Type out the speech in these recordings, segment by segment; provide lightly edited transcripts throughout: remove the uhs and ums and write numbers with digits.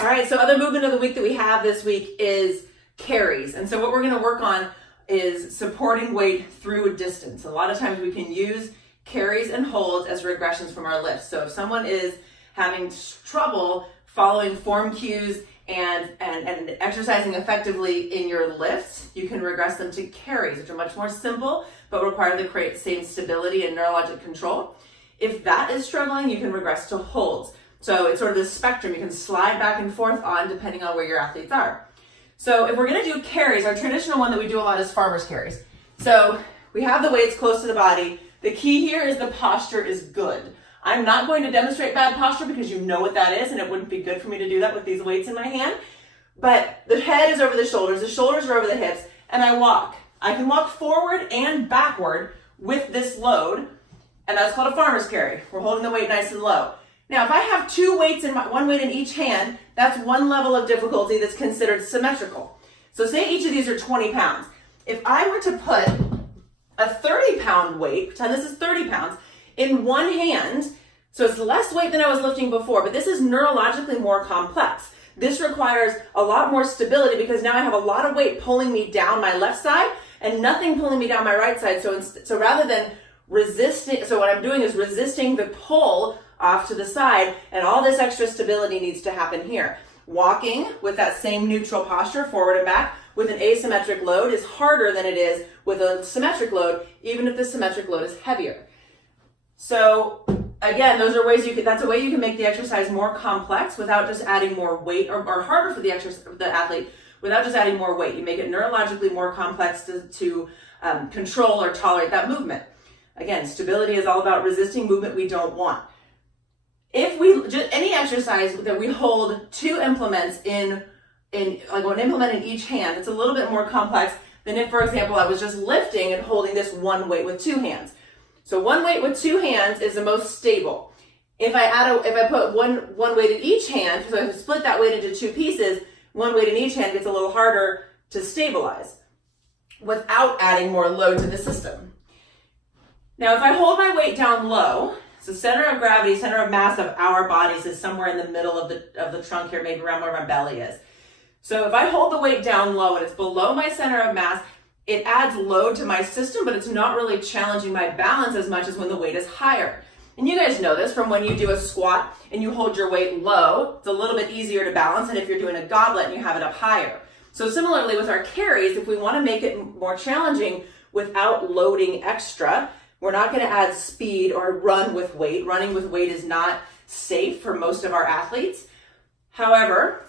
All right, so other movement of the week that we have this week is carries. And so what we're gonna work on is supporting weight through a distance. A lot of times we can use carries and holds as regressions from our lifts. So if someone is having trouble following form cues and exercising effectively in your lifts, you can regress them to carries, which are much more simple, but require the same stability and neurologic control. If that is struggling, you can regress to holds. So it's sort of this spectrum you can slide back and forth on depending on where your athletes are. So if we're gonna do carries, our traditional one that we do a lot is farmer's carries. So we have the weights close to the body. The key here is the posture is good. I'm not going to demonstrate bad posture because you know what that is, and it wouldn't be good for me to do that with these weights in my hand. But the head is over the shoulders are over the hips, and I walk. I can walk forward and backward with this load, and that's called a farmer's carry. We're holding the weight nice and low. Now, if I have two weights one weight in each hand, that's one level of difficulty that's considered symmetrical. So say each of these are 20 pounds. If I were to put a 30-pound weight, pretend this is 30 pounds, in one hand, so it's less weight than I was lifting before, but this is neurologically more complex. This requires a lot more stability because now I have a lot of weight pulling me down my left side and nothing pulling me down my right side. So rather than resisting, so what I'm doing is resisting the pull off to the side, and all this extra stability needs to happen here. Walking with that same neutral posture, forward and back, with an asymmetric load is harder than it is with a symmetric load, even if the symmetric load is heavier. So again, those are ways that's a way you can make the exercise more complex without just adding more weight, or harder for the athlete without just adding more weight. You make it neurologically more complex to control or tolerate that movement. Again, stability is all about resisting movement we don't want. If any exercise that we hold two implements in like one implement in each hand, it's a little bit more complex than if, for example, I was just lifting and holding this one weight with two hands. So one weight with two hands is the most stable. If I put one weight in each hand, so I split that weight into two pieces, one weight in each hand gets a little harder to stabilize without adding more load to the system. Now, if I hold my weight down low, so center of gravity, center of mass of our bodies is somewhere in the middle of the trunk here, maybe around where my belly is. So if I hold the weight down low and it's below my center of mass, it adds load to my system, but it's not really challenging my balance as much as when the weight is higher. And you guys know this from when you do a squat and you hold your weight low, it's a little bit easier to balance than if you're doing a goblet and you have it up higher. So similarly with our carries, if we want to make it more challenging without loading extra, we're not going to add speed or run with weight. Running with weight is not safe for most of our athletes. However,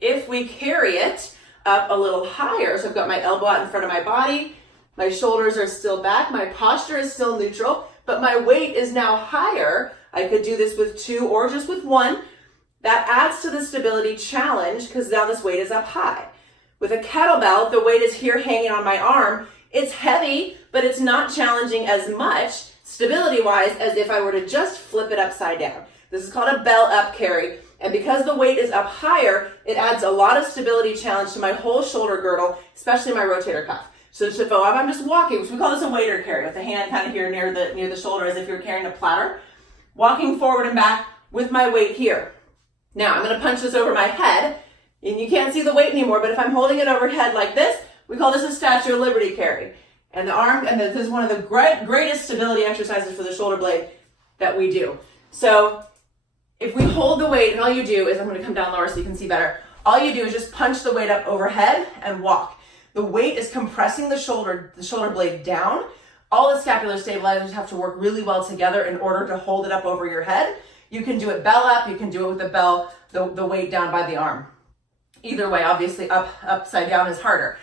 if we carry it up a little higher, so I've got my elbow out in front of my body, my shoulders are still back, my posture is still neutral, but my weight is now higher. I could do this with two or just with one. That adds to the stability challenge because now this weight is up high. With a kettlebell, the weight is here hanging on my arm. It's heavy, but it's not challenging as much stability-wise as if I were to just flip it upside down. This is called a bell up carry. And because the weight is up higher, it adds a lot of stability challenge to my whole shoulder girdle, especially my rotator cuff. So if I'm just walking, so we call this a waiter carry, with the hand kind of here near the shoulder as if you're carrying a platter. Walking forward and back with my weight here. Now I'm going to punch this over my head, and you can't see the weight anymore, but if I'm holding it overhead like this, we call this a Statue of Liberty carry. And this is one of the greatest stability exercises for the shoulder blade that we do. So if we hold the weight, and all you do is, I'm going to come down lower so you can see better. All you do is just punch the weight up overhead and walk. The weight is compressing the shoulder blade down. All the scapular stabilizers have to work really well together in order to hold it up over your head. You can do it bell up. You can do it with the bell, the weight down by the arm. Either way, obviously upside down is harder.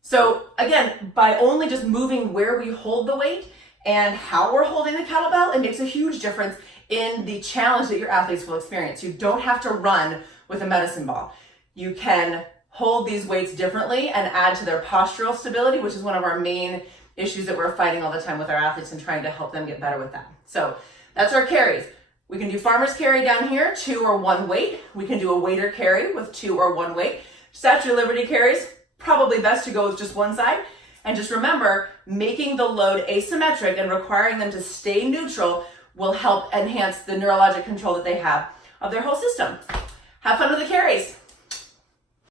So again, by only just moving where we hold the weight and how we're holding the kettlebell, it makes a huge difference in the challenge that your athletes will experience. You don't have to run with a medicine ball. You can hold these weights differently and add to their postural stability, which is one of our main issues that we're fighting all the time with our athletes and trying to help them get better with that. So that's our carries. We can do farmer's carry down here, 2 or 1 weight. We can do a waiter carry with 2 or 1 weight. Statue of Liberty carries, probably best to go with just one side. And just remember, making the load asymmetric and requiring them to stay neutral will help enhance the neurologic control that they have of their whole system. Have fun with the carries.